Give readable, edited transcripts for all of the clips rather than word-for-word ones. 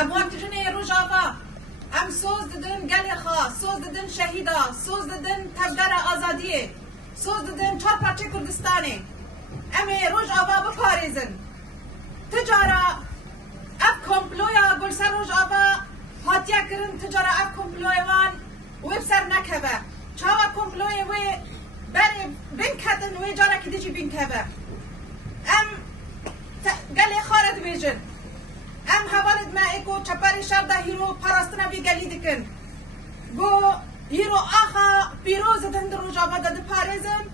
ابوان تجني روجافا ام سوز ددن گلیخا سوز ددن شهیدا سوز ددن تبدر آزادیه سوز ددن چهار پارچه کردستانه امی روجافا بپاریزن تجارا اف کمپلویا گلسر روجافا هاتیا کرن تجارا اف کمپلویوان وی بسر نکبه چاوا کمپلوی وی بری بین کدن وی جارا کدیجی بین کبه ام گلی خارد بیجن ام حوالد ما ایکو چپاری شرده هیرو پراستنا بی گلی دکن گو هیرو آخا پیروز دهند روجابا داد پاریزن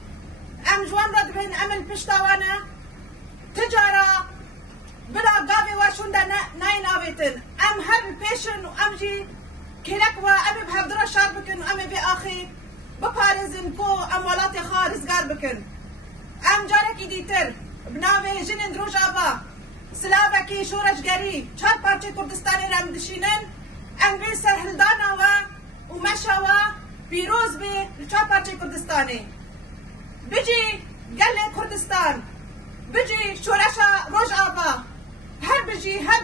ام جوان رد بین امن پشتاوانه تجارا بلا گاوی واشون ده ناین آویتن ام هر پیشن و ام جی کلک و امی بهفدرا شار بکن و امی بی آخی بپاریزن کو اموالات خارزگار بکن ام جارکی دیتر بناوی جنین روجابا سلاوکی شورشگری چهار پارچه کردستانی رم دشینن ام بی سرهلدانا و مشاوا پیروز بی چهار پارچه کردستانی بجی گل کردستان بجی شورشا روجابا هر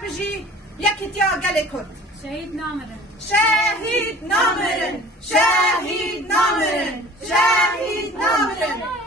بجی یکی تیا گل کرد شهید نامرن شهید نامرن شهید نامرن شهید نامرن